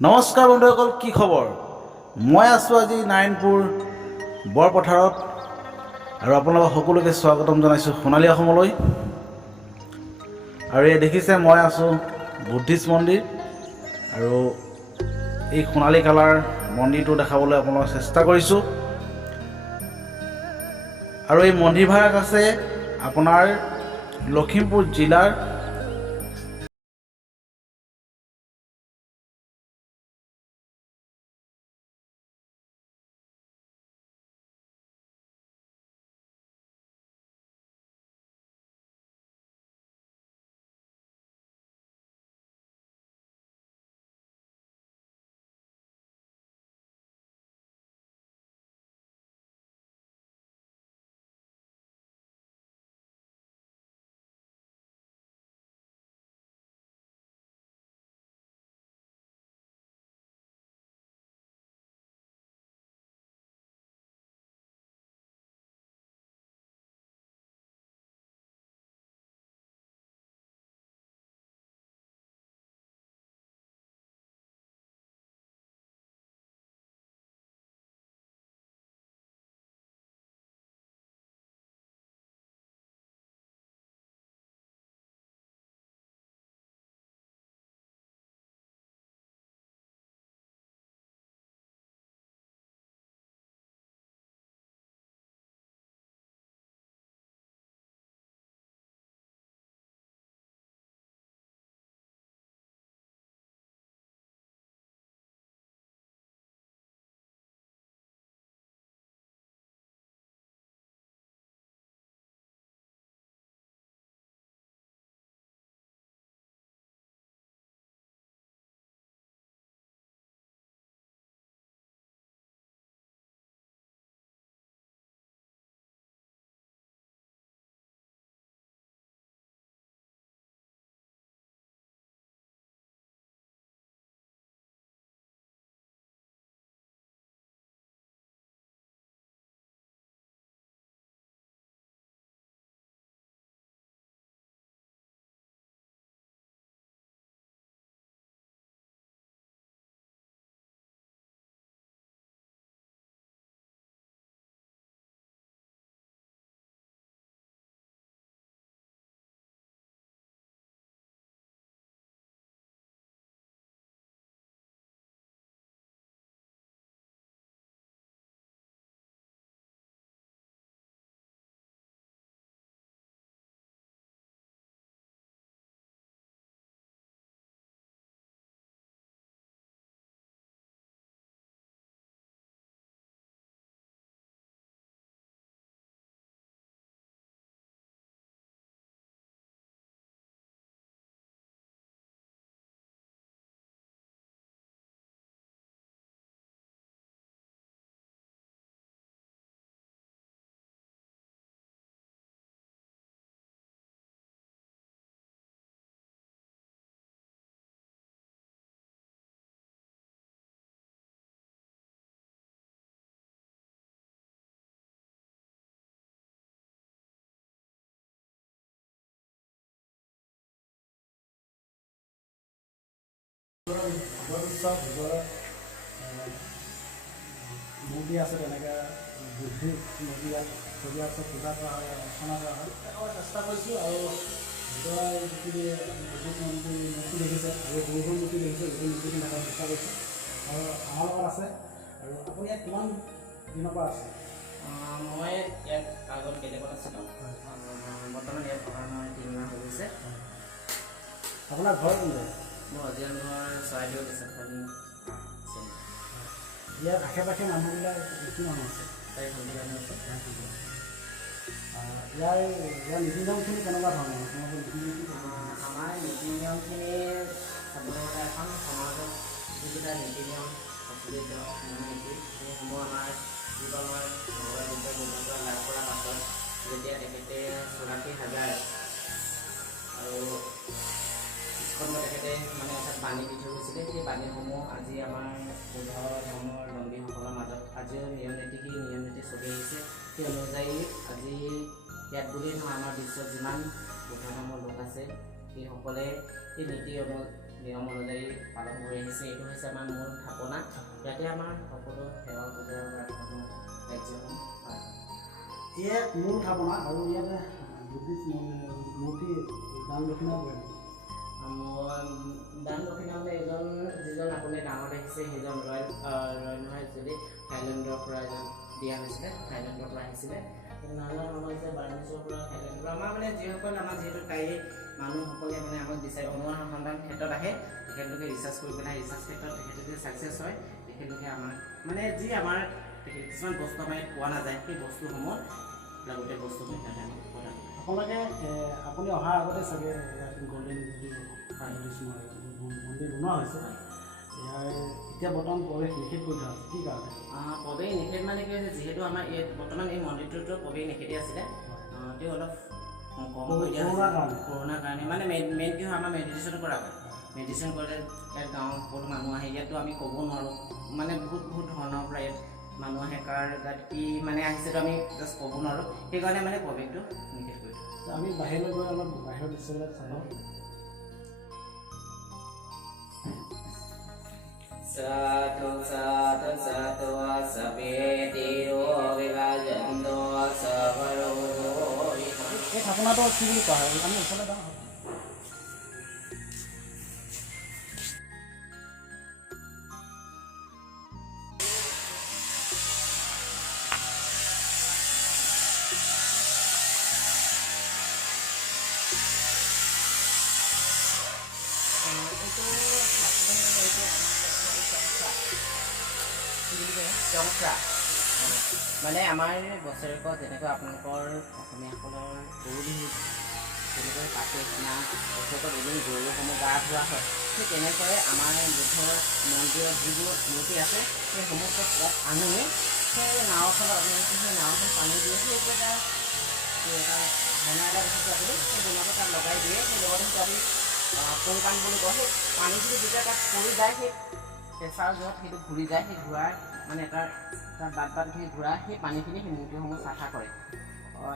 নমস্কাৰ বন্ধুসকল, কি খবৰ? মই আছোঁ আজি নাৰায়ণপুৰ বৰপথাৰত আৰু আপোনালোকক সকলোকে স্বাগতম জনাইছোঁ সোণালী অসমলৈ। আৰু এই দেখিছে মই আছোঁ বুদ্ধিষ্ট মন্দিৰ, আৰু এই সোণালী কালাৰ মন্দিৰটো দেখাবলৈ আপোনালোকক চেষ্টা কৰিছোঁ। আৰু এই মন্দিৰভাগ আছে আপোনাৰ লখিমপুৰ জিলাৰ মূৰ্তি আছে, তেনেকৈ বুদ্ধি মূৰ্তি ছবি আছে, পূজা কৰা হয়, অৰ্চনা কৰা হয়। চেষ্টা কৰিছোঁ। আৰু ভিতৰৰ যিখিনি মূৰ্তি দেখিছে আৰু সৰু সৰু মূৰ্তি দেখিছে, গোটেই মূৰ্তি দেখাৰ চেষ্টা কৰিছোঁ। আৰু আমাৰ লগত আছে। আৰু আপুনি ইয়াত কিমান দিনৰ পৰা আছে? মই ইয়াত আগত বেলেগত আছিলোঁ। বৰ্তমান ইয়াত অহা মই 3 মাহ হৈ গৈছে। আপোনাৰ ঘৰ কোনটো? মোৰ অৰিজিনেল ঘৰ চৰাইদেউ বিশাখানী। ইয়াত আশে পাশে মানুহবিলাক কি মানুহ আছে? তাই সন্ধিয়া আছে। ইয়াৰ নীতি নিয়মখিনি কেনেকুৱা ধৰণৰ? আমাৰ নীতি নিয়মখিনি চাবলৈ গ'লে এখন সমাজত যিকেইটা নীতি নিয়ম প্ৰচলিত নিয়ম নীতি, সেইসমূহ আমাৰ জীৱনৰ ভগৱান লাভ কৰাৰ পাছত যেতিয়া তেখেতে 84 হাজাৰ আৰু তেখেতে অৰ্থাৎ বাণী দি থৈ গৈছিলে, সেই বাণীসমূহ আজি আমাৰ বৌদ্ধ ধৰ্মৰ নন্দীসকলৰ মাজত আজিও নিয়ম নীতি চলি আহিছে। সেই অনুযায়ী আজি ইয়াত বুলিয়েই নহয়, আমাৰ বিশ্বত যিমান বৌদ্ধ ধৰ্মৰ লোক আছে সেইসকলে সেই নীতি নিয়ম অনুযায়ী পালন কৰি আহিছে। এইটো হৈছে আমাৰ মূল থাপনা। ইয়াতে আমাৰ সকলো সেৱা পূজা প্ৰাৰ্থনা কাৰ্যসমূহ হয়। ইয়াত মূল থাপনা আৰু ইয়াতে বুদ্ধিষ্ট মূৰ্তি দান দক্ষিণা কৰে। দান দক্ষিণা মানে যিজন আপুনি ডাঙৰ দেখিছে সেইজন ৰয়েল নহয়, একচুৱেলি থাইলেণ্ডৰ পৰা এজন দিয়া হৈছিলে, থাইলেণ্ডৰ পৰা আহিছিলে। নাজানো আমাৰ যে বাৰ্মিছৰ পৰা, থাইলেণ্ডৰ পৰা আমাৰ মানে যিসকল আমাৰ যিহেতু কাইৰে মানুহসকলে মানে আমাক বিচাৰে অনুসন্ধান ক্ষেত্ৰত আহে, তেখেতলোকে ৰিচাৰ্চ কৰি পেলাই ৰিচাৰ্চ ক্ষেত্ৰত তেখেতলোকে ছাকচেছ হয়। তেখেতলোকে আমাৰ মানে যি আমাৰ কিছুমান বস্তু আমাৰ ইয়াত পোৱা নাযায়, সেই বস্তুসমূহ লাগতীয়াল বস্তুবোৰ সিহঁতে আমাক প্ৰদান কৰে। আপোনালোকে আপুনি অহাৰ আগতে চাগে ইয়াত গল্ডেন মন্দিৰ বনোৱা হৈছে। ইয়াৰ এতিয়া বৰ্তমান প্ৰৱেশ নিষেধ কৰি থোৱা আছে, কি কাৰণে? প্ৰৱেশ নিষেধ মানে কি হৈছে, যিহেতু আমাৰ ইয়াত বৰ্তমান এই মন্দিৰটোতো প্ৰৱেশ নিষেধেই আছিলে, তেওঁ অলপ কম কৰি দিয়া হৈছে কৰোণাৰ কাৰণে। মানে মেইন কি হয়, আমাৰ মেডিটেশ্যনো কৰা হয়। মেডিটেশ্যন কৰিলে ইয়াত গাঁৱৰ সকলো মানুহ আহে। ইয়াততো আমি ক'ব নোৱাৰোঁ, মানে বহুত ধৰণৰ পৰা ইয়াত মানুহ আহে, কাৰ গাত কি মানে আহিছেতো আমি জাষ্ট ক'ব নোৱাৰোঁ। সেইকাৰণে মানে প্ৰৱেশটো নিষেধ কৰি থোৱা। আমি বাহিৰলৈ গৈ অলপ বাহিৰৰ দৃশ্যবিলাক চাই লওঁ। Satu satu satu sabe tiro vivajanto sabaro. এই থাপনাটো কি বুলি কোৱা হয়? আমি ওচৰলৈ যাওঁ। চংক্ৰা মানে আমাৰ বছৰেকত যেনেকৈ আপোনালোকৰ অসমীয়াসকলৰ গৰু বিহু তেনেকৈ পাতে কিনা বছৰেকত এদিন গৰুসমূহ গা ধোৱা হয়, ঠিক তেনেকৈ আমাৰ বুদ্ধ মন্দিৰত যিবোৰ মূৰ্তি আছে সেইসমূহ ইয়াত আনি সেই নাওখনত আপোনালোকে সেই নাওখন পানী দিয়ে, সেইটো এটা বনা এটা দেখিছে আপুনি, সেই বনাটো তাত লগাই দিয়ে। সেই লগতে আমি পোনপান বুলি কওঁ, সেই পানীখিনি যেতিয়া তাত পৰি যায়, সেই প্ৰেছাৰ য'ত সেইটো ঘূৰি যায়, সেই ঘূৰাই মানে এটা বাটখিনি ঘূৰাই সেই পানীখিনি সেই মূৰ্তিসমূহ চাফা কৰে।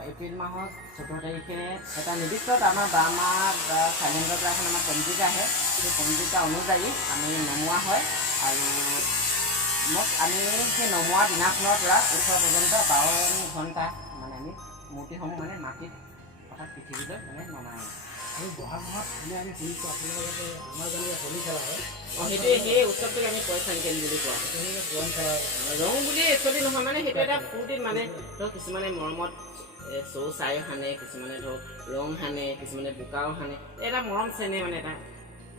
এপ্ৰিল মাহত 14 তাৰিখে এটা নিৰ্দিষ্ট আমাৰ বাৰ্মা বা থাইলেণ্ডৰ পৰা এখন আমাৰ পঞ্জিকা আহে, সেই পঞ্জিকা অনুযায়ী আমি নমোৱা হয়। আৰু আমি সেই নমোৱা দিনাখনৰ পৰা 18 পৰ্যন্ত 52 ঘণ্টা মানে আমি মূৰ্তিসমূহ মানে মাটিত অৰ্থাৎ পৃথিৱীলৈ মানে নমাই আনো। আৰু বহাগ মাহত আমি শুনিছোঁ আপোনালোকে আমাৰ যেনেকৈ হোলী খেলা হয়, সেইটোৱে সেই উৎসৱটোক আমি পইচ সংকেল বুলি কোৱা হয়। ৰং খেলা ৰং বুলি একচুৱেলি নহয়, মানে সেইটো এটা ফূৰ্তিত মানে ধৰক কিছুমানে মৰমত চৌ চাই সানে, কিছুমানে ধৰক ৰং সানে, কিছুমানে বোকাও সানে, এটা মৰম চেনেহ মানে এটা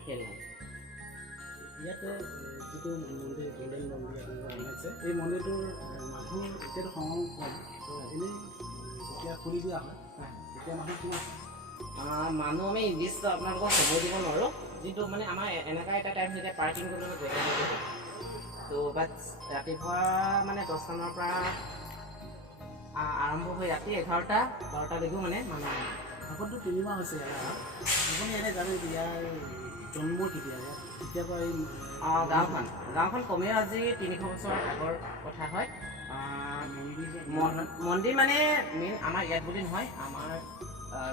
খেল হয়। ইয়াতে যিটো মন্দিৰ গল্ডেন মন্দিৰ আপোনালোকে বনাইছে, এই মন্দিৰটোৰ মানুহ এতিয়াতো সময় কম, এনেই যেতিয়া খুলি দিয়া হয় তেতিয়া মানুহ কিমান? মানুহ আমি নিৰ্দিষ্ট আপোনালোকক খবৰ দিব নোৱাৰোঁ, যিটো মানে আমাৰ এনেকুৱা এটা টাইম যেতিয়া পাৰ্কিং কৰিবলৈ জেগা নিদিয়ে। তো বাট ৰাতিপুৱা মানে 10টামানৰ পৰা আৰম্ভ হৈ ৰাতি 11টা-12টালৈকেও মানে মানুহ আহে। আগততো 3 মাহ হৈছে ইয়াৰ। আপুনি এনেই জানে ইয়াৰ জন্ম কেতিয়া? কেতিয়াবা এই গাঁওখন কমেও আজি 300 বছৰ আগৰ কথা হয়। মন্দিৰ মানে মেইন আমাৰ ইয়াত বুলি নহয়, আমাৰ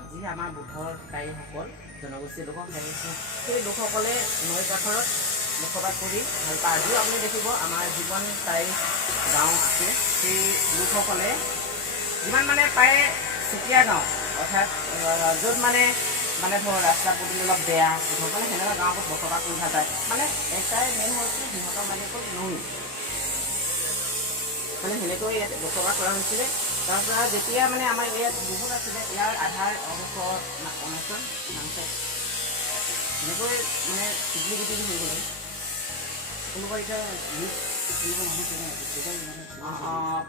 যি আমাৰ বুদ্ধকাৰীসকল জনগোষ্ঠীৰ লোক সেই লোকসকলে নৈ পাথৰত বসবাস কৰি ভাল পায়। আজিও আপুনি দেখিব আমাৰ জীৱন তাই গাঁও আছে, সেই লোকসকলে যিমান মানে প্ৰায় চুকীয়া গাঁও, অৰ্থাৎ য'ত মানে ধৰ ৰাস্তা পদূলি অলপ বেয়া, সিহঁতসকলে সেনেকুৱা গাঁৱত বসবাস কৰি ভাল পায়। মানে একটাই মেইন হৈছে সিহঁতৰ মানে অকল নৈ, মানে সেনেকৈ ইয়াত বসবাস কৰা হৈছিলে। তাৰপৰা যেতিয়া মানে আমাৰ ইয়াত বহুত আছিলে, ইয়াৰ আধাৰ অৱসৰ অনশন নামছে এনেকৈ মানে চিগলি গুটি হৈ গ'ল। কোনোবা এতিয়া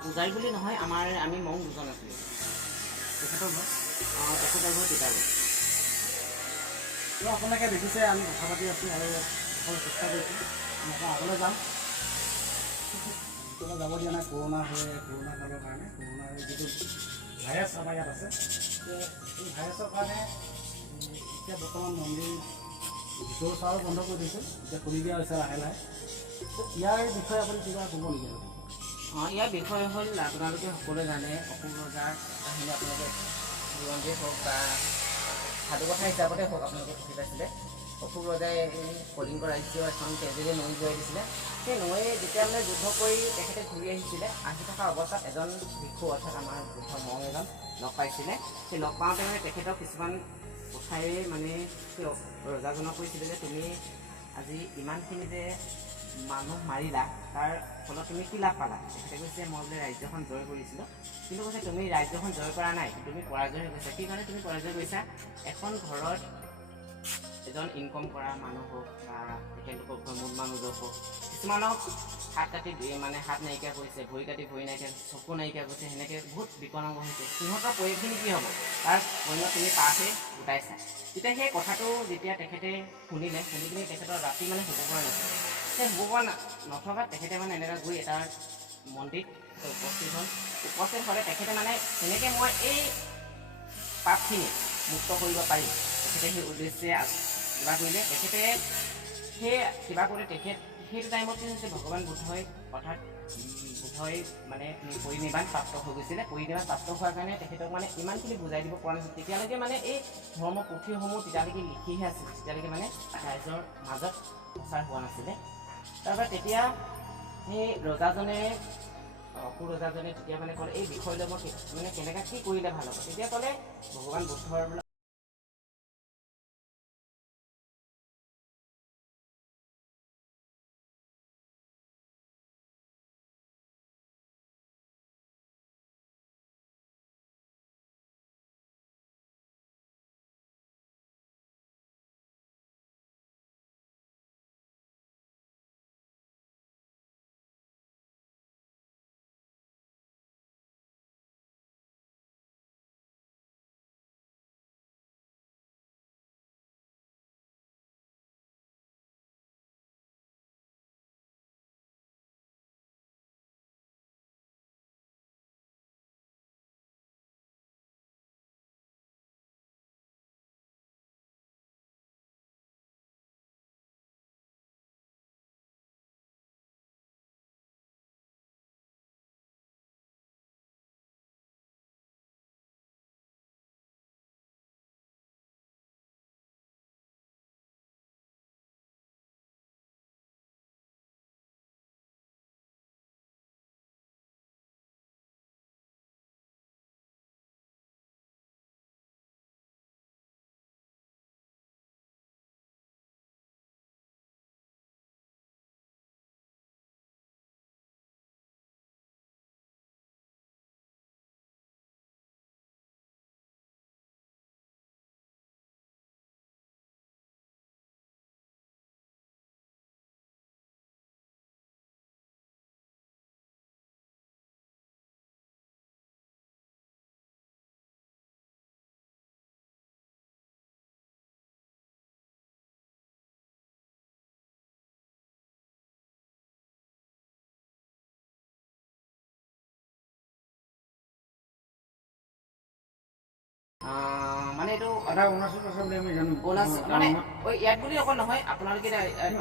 পূজাৰী বুলি নহয়, আমি মং দুজন আছিলোঁ। তেখেতৰ ঘৰ তেখেতৰ ঘৰ তিতালি। আপোনালোকে দেখিছে আমি কথা পাতি আছোঁ আৰু চেষ্টা কৰিছোঁ আমি আগলৈ যাম। কেতিয়াবা যাব দিয়া নাই, কৰোণা কালৰ কাৰণে, কৰোণাৰ যিটো ভাইৰাছ আমাৰ ইয়াত আছে, এই ভাইৰাছৰ কাৰণে এতিয়া বৰ্তমান মন্দিৰ ভিতৰ চোৱাৰো বন্ধ কৰি দিছে, এতিয়া খুলি দিয়া হৈছে লাহে লাহে। ইয়াৰ বিষয়ে আপুনি কিবা ক'ব নেকি? ইয়াৰ বিষয় হ'ল আপোনালোকে সকলোৱে জানে, অসুৰ ৰজাৰ কাহিনী আপোনালোকে বুৰঞ্জীয়ে হওক বা সাধুকথা হিচাপতে হওক আপোনালোকে পঢ়ি পাইছিলে। অশোক ৰজাই কলিংগ ৰাজ্য এখন তেজেৰে নৈ জোৱাই দিছিলে। সেই নৈয়ে যেতিয়া মানে যুদ্ধ কৰি তেখেতে ঘূৰি আহিছিলে, আহি থকা অৱস্থাত এজন ভিক্ষু অৰ্থাৎ আমাৰ বুদ্ধ মং এজন লগ পাইছিলে। সেই লগ পাওঁতে মানে তেখেতক কিছুমান কথাই মানে সেই ৰজাজনক কৈছিলে যে তুমি আজি ইমানখিনি যে মানুহ মাৰিলা, তাৰ ফলত তুমি কি লাভ পালা? তেখেতে কৈছে মই বোলে ৰাজ্যখন জয় কৰিছিলোঁ। কিন্তু কৈছে তুমি ৰাজ্যখন জয় কৰা নাই, তুমি পৰাজয় হৈ গৈছা। কি কাৰণে তুমি পৰাজয় কৰিছা? এখন ঘৰত এজন ইনকম কৰা মানুহ হওক বা তেখেতলোকৰ ঘৰৰ মূল মানুহ হওক, কিছুমানক হাত কাটি মানে হাত নাইকিয়া কৰিছে, ভৰি কাটি ভৰি নাইকিয়া, চকু নাইকিয়া কৰিছে, সেনেকৈ বহুত বিকলাংগ হৈছে। সিহঁতৰ পৰিখিনি কি হ'ব? তাৰ অন্য তুমি পাছহে গোটাইছা। তেতিয়া সেই কথাটো যেতিয়া তেখেতে শুনিলে, শুনি পিনি তেখেতৰ ৰাতি মানে শুব পৰা নাছিলে। সেই শুব পৰা নথকাত তেখেতে মানে এনেকৈ গৈ এটা মন্দিৰত উপস্থিত হ'ল। উপস্থিত হ'লে তেখেতে মানে তেনেকৈ মই এই পাপখিনি মুক্ত কৰিব পাৰিম, তেখেতে সেই উদ্দেশ্যে কিবা কৰিলে। তেখেতে সেই কিবা কৰি সেইটো টাইমত কি হৈছে, ভগৱান বুদ্ধই অৰ্থাৎ বুদ্ধই মানে পৰিনিৰ্বাণ প্ৰাপ্ত হৈ গৈছিলে। পৰিনিৰ্বাণ প্ৰাপ্ত হোৱাৰ কাৰণে তেখেতক মানে ইমানখিনি বুজাই দিব পৰা নাছিল। তেতিয়ালৈকে মানে এই ধৰ্ম পুথিসমূহ তেতিয়ালৈকে লিখিহে আছিল, তেতিয়ালৈকে মানে ৰাইজৰ মাজত প্ৰচাৰ হোৱা নাছিলে। তাৰপৰা তেতিয়া সেই ৰজাজনে অসুৰ ৰজাজনে তেতিয়া মানে ক'লে এই বিষয় লৈ মই মানে কেনেকৈ কি কৰিলে ভাল হ'ব? তেতিয়া ক'লে ভগৱান বুদ্ধৰ মানে এইটো এটা অৰুণাচল আছে বুলি আমি জানো। মানে ইয়াত বুলি অকল নহয়, আপোনালোকে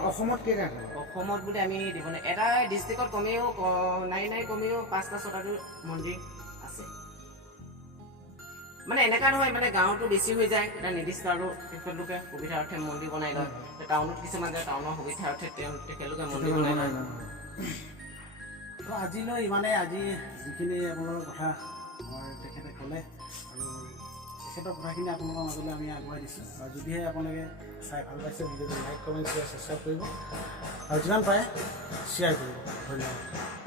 অসমত কেইটা আছে? অসমত বুলি আমি দিব নাই। এটা ডিষ্ট্ৰিক্টত কমেও নাই কমেও 5টা 6টাটো মন্দিৰ আছে। মানে এনেকুৱা নহয় মানে গাঁৱতো বেছি হৈ যায়, এটা নিৰ্দিষ্ট আৰু তেখেতলোকে সুবিধাৰ্থে মন্দিৰ বনাই লয়। টাউনত কিছুমান যায়, টাউনৰ সুবিধাৰ্থে তেখেতলোকে মন্দিৰ বনাই লয়। তো আজিলৈ ইমানে, আজি যিখিনি আপোনালোকৰ কথা আমাৰ তেখেতে ক'লে আৰু তেখেতৰ কথাখিনি আপোনালোকৰ মাজলৈ আমি আগুৱাই দিছোঁ। আৰু যদিহে আপোনালোকে চাই ভাল পাইছে, ভিডিঅ'টো লাইক কমেণ্ট শ্বেয়াৰ ছাবস্ক্ৰাইব কৰিব আৰু যিমান পাৰে শ্বেয়াৰ কৰিব। ধন্যবাদ।